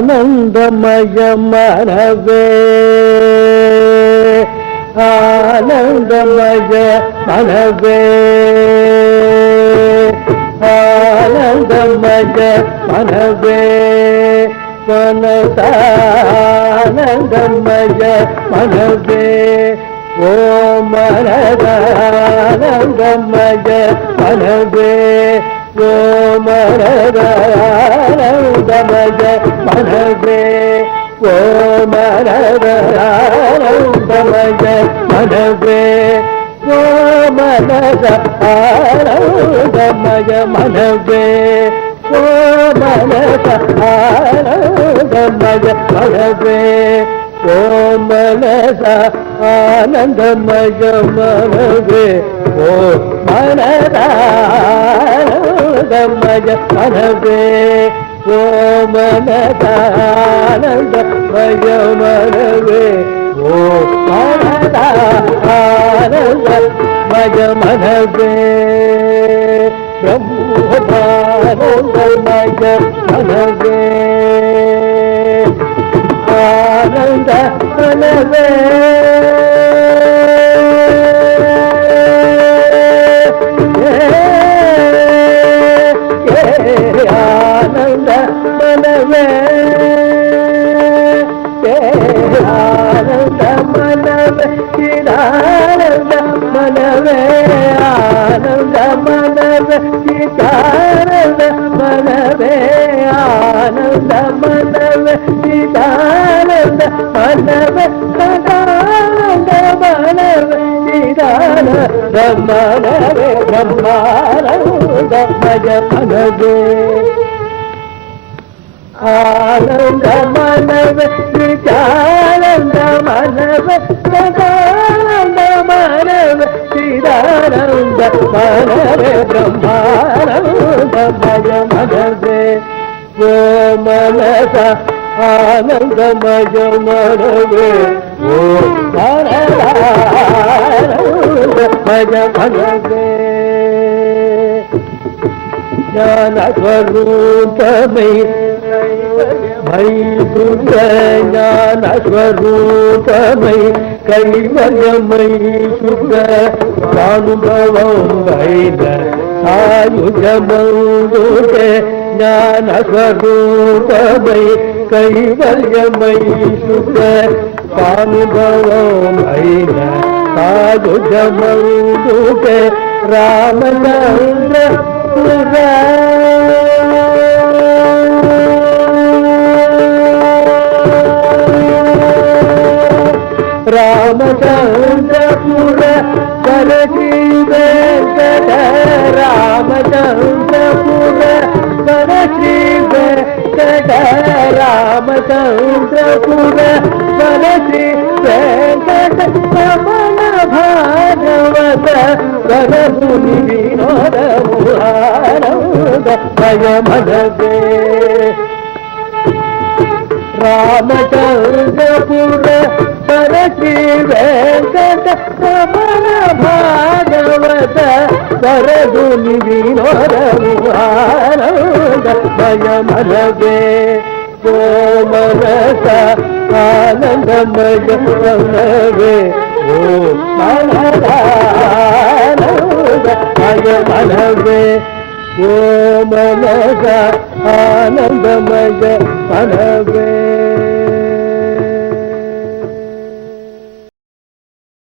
ஆனந்தமய மனவே ஆனந்தமய மனவே ஆனந்தமய மனவே மனதானந்தமய மனவே ஓ மனதானந்தமய மனவே ஓ மனதானந்தமய மனவே ஓ மனதானந்தமய மனவே ஓ மனதானந்தமய மனவே ஓ மனதானந்தமய மனவே ஓ மனசா ஆனந்தமய மனவே ஓ மனதானந்தமய மனவே ஓ மனதானந்தமய மனவே ஓ மனதானந்தமய மனவே பிரம்மானந்தமய மனவே ஆனந்த மனவே ஆனந்த மனவே ஆனந்த மனவே சிதானந்த மனவே ஆனந்த மனவே சிதானந்த மனவே ஆனந்த மனவே சிதானந்த மனவே சதானந்த மனவே சிதானந்த மனவே பிரம்மானந்தமய மனவே ஆனந்த மனவே சிதானந்த மனவே சதானந்த மனவே சிதானந்த மனவே பிரம்மானந்தமய மனவே ஓ மனசா ஆனந்தமய மனவே ஓ மனதானந்தமய மனவே ஞானஸ்வரூபமே மைதுர ஞானஸ்வரூபமை கைவல்யமை சுக அனுபவம் வைன ஆயுஜமௌதுகே ஞானஸ்வரூபமை கைவல்யமை சுக அனுபவம் வைன ஆயுஜமௌதுகே ராமச்சந்திர ராமச்சந்திரபுர கரஜி வெங்கட ராமச்சந்திரபுர கரஜி வெங்கட ராமச்சந்திரபுர கரஜி வெங்கட ரமಣ ಭಾಗವತ ಕರಸುನಿ ವಿನೋದ ಮುರಾನಂದಮಯ ಮನವೇ ರಾಮಚಂದ್ರಪುರ ಕರಸಿ ವೆಂಕಟ ರಮಣ ಭಾಗವತ ಕರಸುನಿ ವಿನೋದ ಮುರಾನಂದಮಯ ಮನವೇ ಓ ಮನಸ ಆನಂದಮಯ ಮನವೇ ಓ ಮನದಾನಂದಮಯ ಮನವೇ ಓ ಮನಸ ಆನಂದಮಯ ಮನವೇ